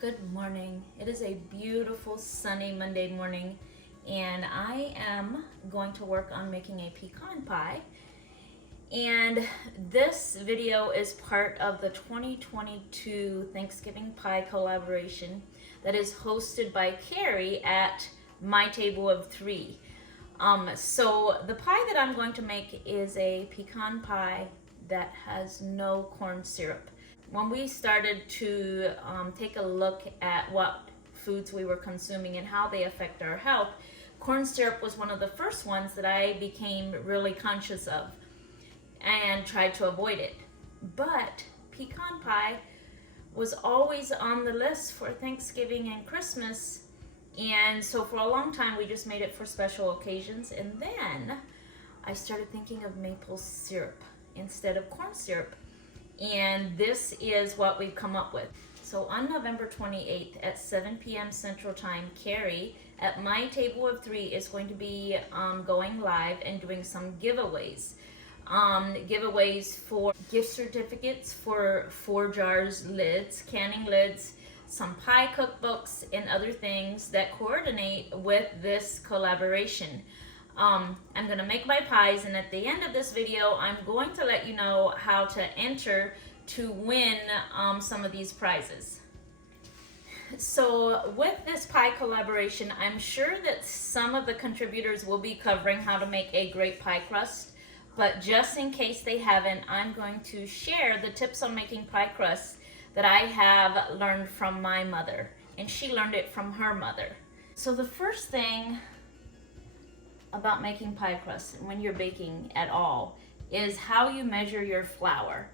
Good morning. It is a beautiful sunny Monday morning and I am going to work on making a pecan pie. And this video is part of the 2022 Thanksgiving Pie collaboration that is hosted by Carrie at My Table of Three. So the pie that I'm going to make is a pecan pie that has no corn syrup. When we started to take a look at what foods we were consuming and how they affect our health, corn syrup was one of the first ones that I became really conscious of and tried to avoid it. But pecan pie was always on the list for Thanksgiving and Christmas, and so for a long time we just made it for special occasions. And then I started thinking of maple syrup instead of corn syrup, and this is what we've come up with. So on November 28th at 7 p.m. Central Time, Carrie at My Table of Three is going to be going live and doing some giveaways. Giveaways for gift certificates for 4 jars lids, canning lids, some pie cookbooks, and other things that coordinate with this collaboration. I'm gonna make my pies, and at the end of this video I'm going to let you know how to enter to win some of these prizes. So with this pie collaboration, I'm sure that some of the contributors will be covering how to make a great pie crust, but just in case they haven't, I'm going to share the tips on making pie crust that I have learned from my mother, and she learned it from her mother. So the first thing about making pie crust when you're baking at all is how you measure your flour.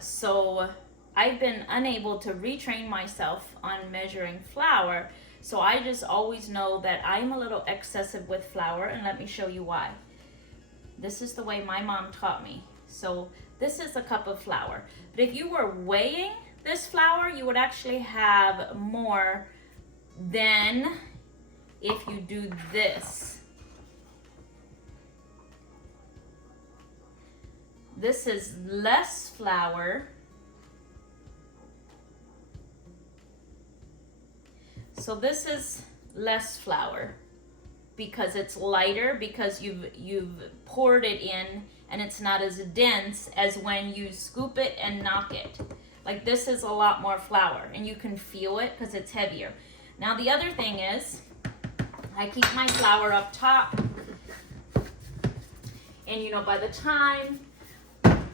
So I've been unable to retrain myself on measuring flour, so I just always know that I'm a little excessive with flour, and let me show you why. This is the way my mom taught me. So this is a cup of flour, but if you were weighing this flour, you would actually have more than if you do this. This is less flour. So this is less flour because it's lighter, because you've poured it in, and it's not as dense as when you scoop it and knock it. Like, this is a lot more flour, and you can feel it because it's heavier. Now the other thing is, I keep my flour up top, and you know, by the time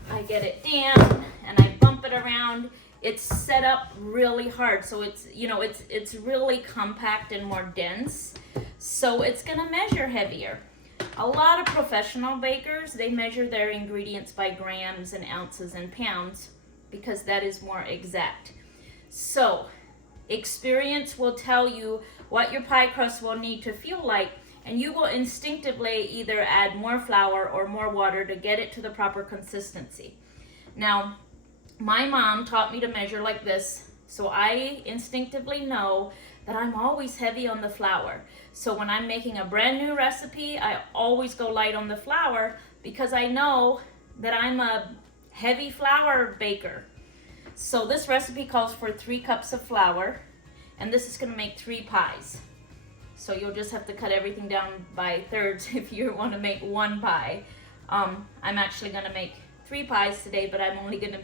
I get it down and I bump it around, it's set up really hard, so it's, you know, it's really compact and more dense, so it's gonna measure heavier. A lot of professional bakers, they measure their ingredients by grams and ounces and pounds because that is more exact. So experience will tell you what your pie crust will need to feel like, and you will instinctively either add more flour or more water to get it to the proper consistency. Now, my mom taught me to measure like this, so I instinctively know that I'm always heavy on the flour. So when I'm making a brand new recipe, I always go light on the flour because I know that I'm a heavy flour baker. So this recipe calls for 3 cups of flour, and this is gonna make 3 pies. So you'll just have to cut everything down by thirds if you want to make 1 pie. I'm actually gonna make 3 pies today, but I'm only gonna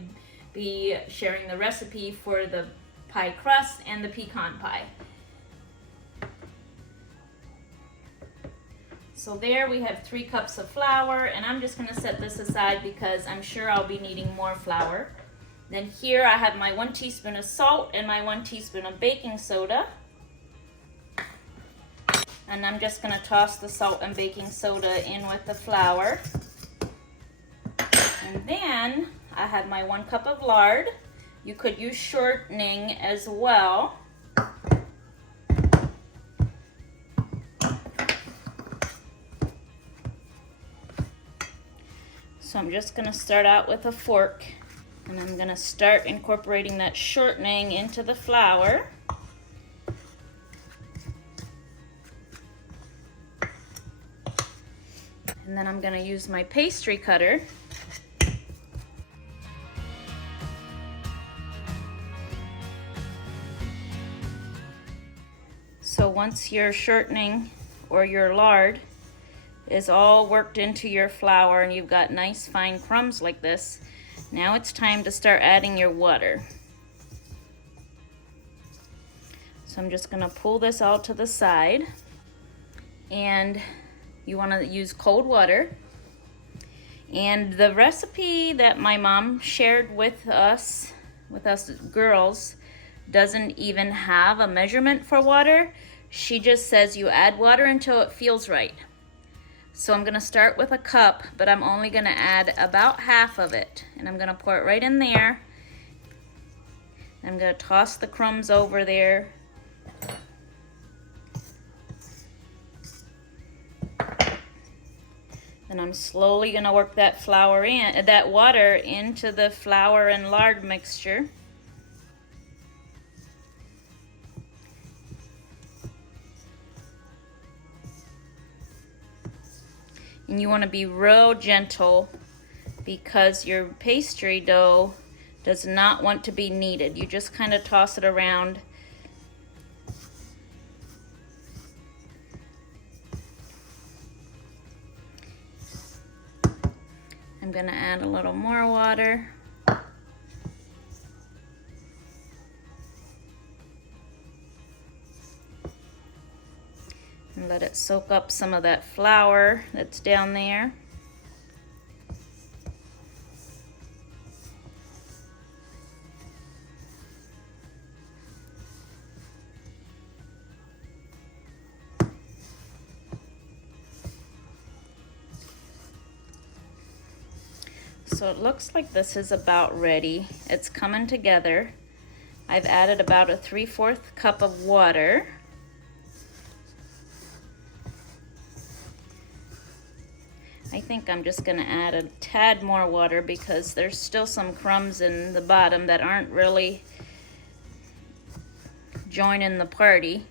be sharing the recipe for the pie crust and the pecan pie. So there we have 3 cups of flour, and I'm just gonna set this aside because I'm sure I'll be needing more flour. Then here I have my 1 teaspoon of salt and my 1 teaspoon of baking soda. And I'm just gonna toss the salt and baking soda in with the flour. And then I have my 1 cup of lard. You could use shortening as well. So I'm just gonna start out with a fork, and I'm gonna start incorporating that shortening into the flour. And then I'm gonna use my pastry cutter once your shortening or your lard is all worked into your flour and you've got nice fine crumbs like this, now it's time to start adding your water. So I'm just gonna pull this all to the side, and you wanna use cold water. And the recipe that my mom shared with us girls, doesn't even have a measurement for water. She just says you add water until it feels right. So I'm gonna start with a cup, but I'm only gonna add about half of it. And I'm gonna pour it right in there. I'm gonna toss the crumbs over there. And I'm slowly gonna work that water into the flour and lard mixture. And you want to be real gentle because your pastry dough does not want to be kneaded. You just kind of toss it around. I'm going to add a little more water. And let it soak up some of that flour that's down there. So it looks like this is about ready. It's coming together. I've added about a 3/4 cup of water. I think I'm just gonna add a tad more water because there's still some crumbs in the bottom that aren't really joining the party.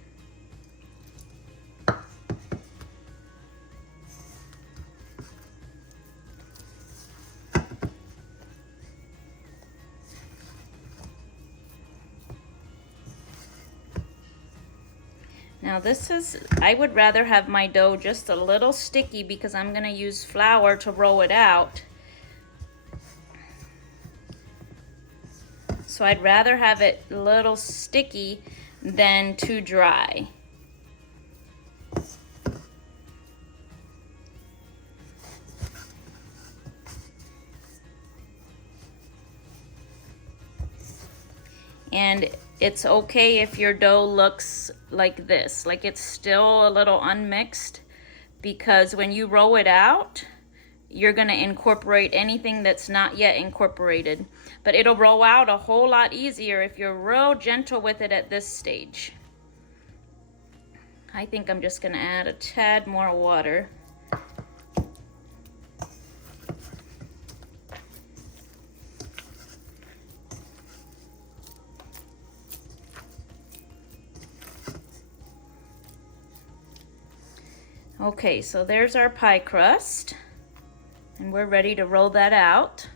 Now I would rather have my dough just a little sticky because I'm gonna use flour to roll it out. So I'd rather have it a little sticky than too dry. And it's okay if your dough looks like this, like it's still a little unmixed, because when you roll it out, you're gonna incorporate anything that's not yet incorporated. But it'll roll out a whole lot easier if you're real gentle with it at this stage. I think I'm just gonna add a tad more water. Okay, so there's our pie crust, and we're ready to roll that out.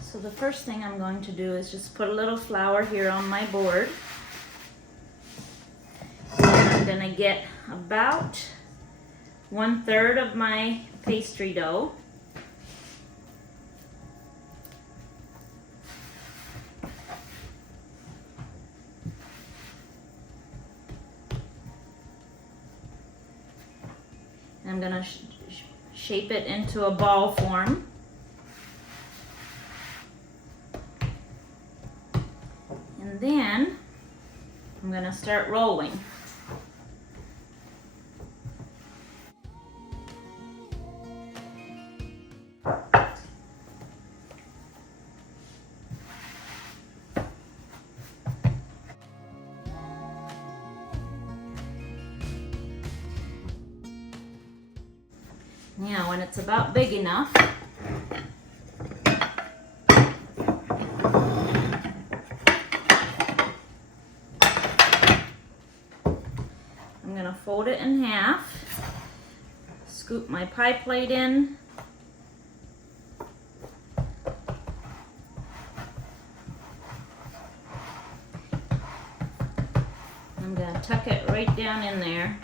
So the first thing I'm going to do is just put a little flour here on my board. And I'm gonna get about 1/3 of my pastry dough. I'm gonna shape it into a ball form. And then I'm gonna start rolling. Now, when it's about big enough, I'm going to fold it in half, scoop my pie plate in, I'm going to tuck it right down in there.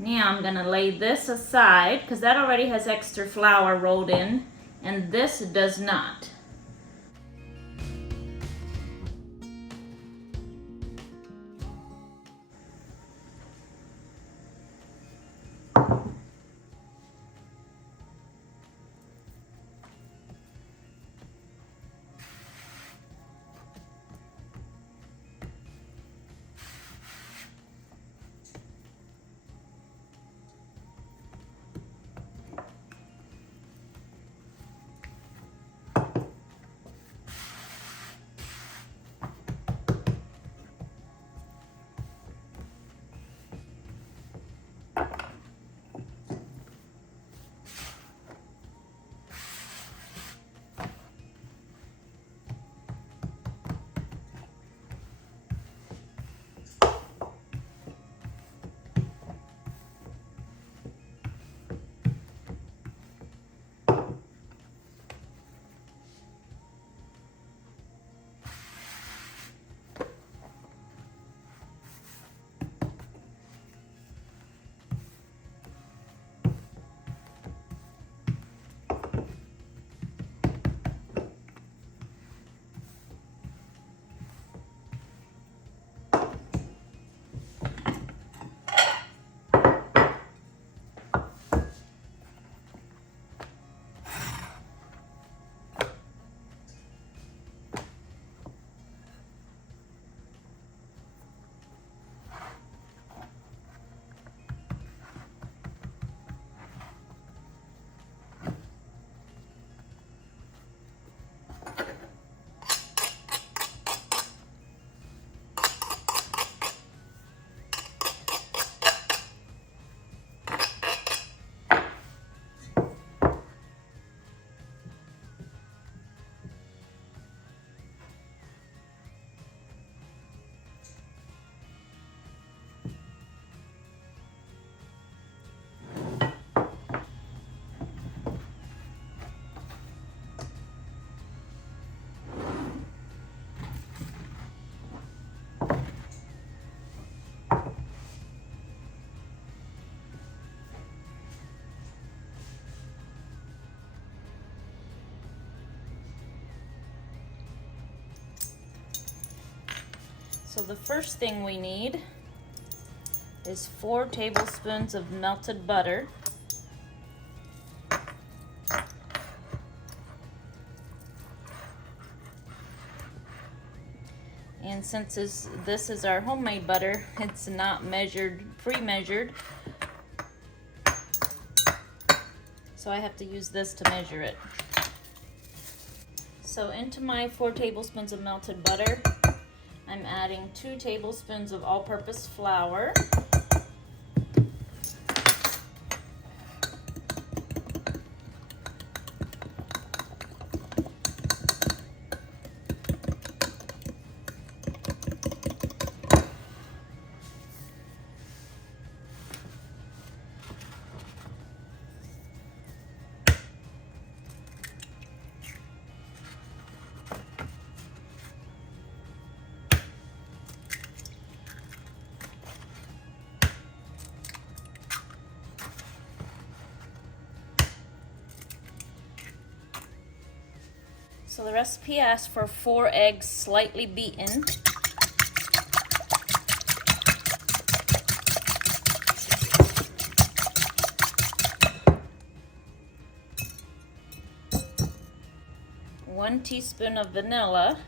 Now I'm going to lay this aside because that already has extra flour rolled in and this does not. So the first thing we need is 4 tablespoons of melted butter. And since this is our homemade butter, it's not measured, pre-measured. So I have to use this to measure it. So into my 4 tablespoons of melted butter, I'm adding 2 tablespoons of all-purpose flour. So the recipe asks for 4 eggs slightly beaten. One teaspoon of vanilla.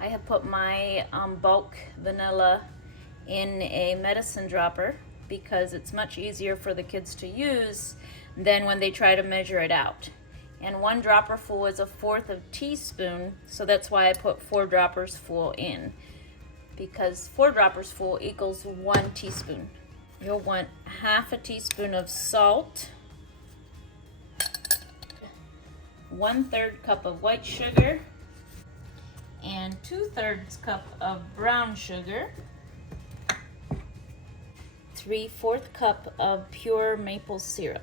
I have put my bulk vanilla in a medicine dropper because it's much easier for the kids to use than when they try to measure it out. And 1 dropper full is 1/4 of a teaspoon, so that's why I put 4 droppers full in, because 4 droppers full equals 1 teaspoon. You'll want 1/2 teaspoon of salt, 1/3 cup of white sugar and 2/3 cup of brown sugar, 3/4 cup of pure maple syrup.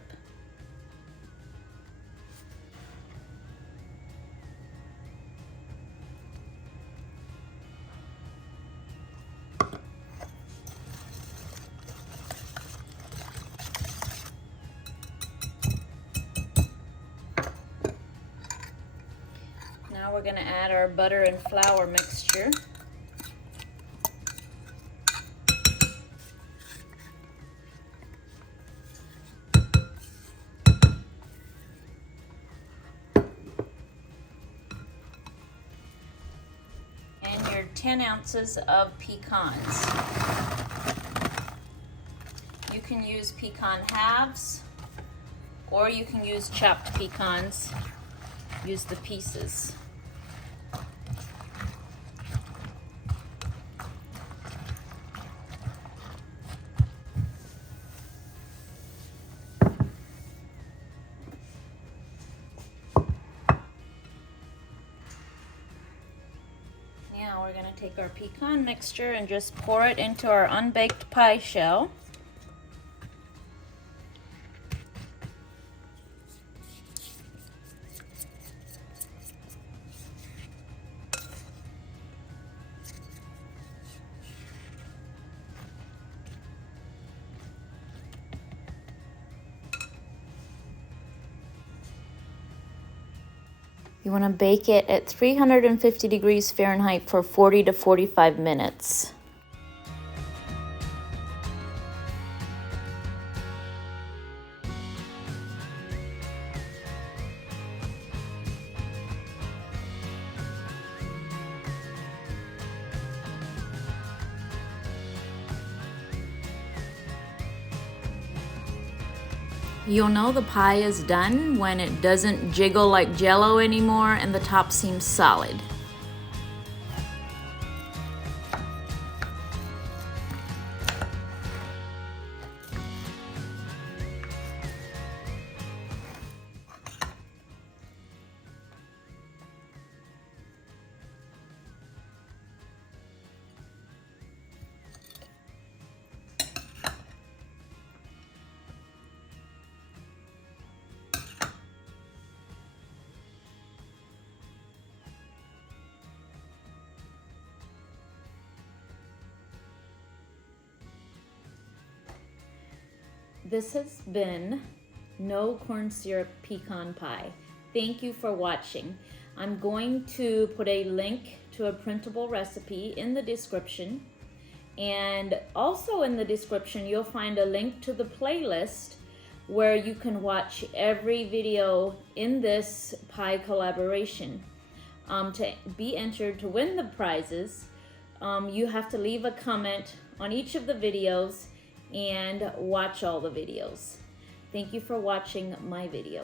Now we're going to add our butter and flour mixture. And your 10 ounces of pecans. You can use pecan halves, or you can use chopped pecans. Use the pieces. Now we're going to take our pecan mixture and just pour it into our unbaked pie shell. You want to bake it at 350 degrees Fahrenheit for 40 to 45 minutes. You'll know the pie is done when it doesn't jiggle like Jell-O anymore and the top seems solid. This has been no corn syrup pecan pie. Thank you for watching. I'm going to put a link to a printable recipe in the description, and also in the description you'll find a link to the playlist where you can watch every video in this pie collaboration. To be entered to win the prizes, you have to leave a comment on each of the videos and watch all the videos. Thank you for watching my video.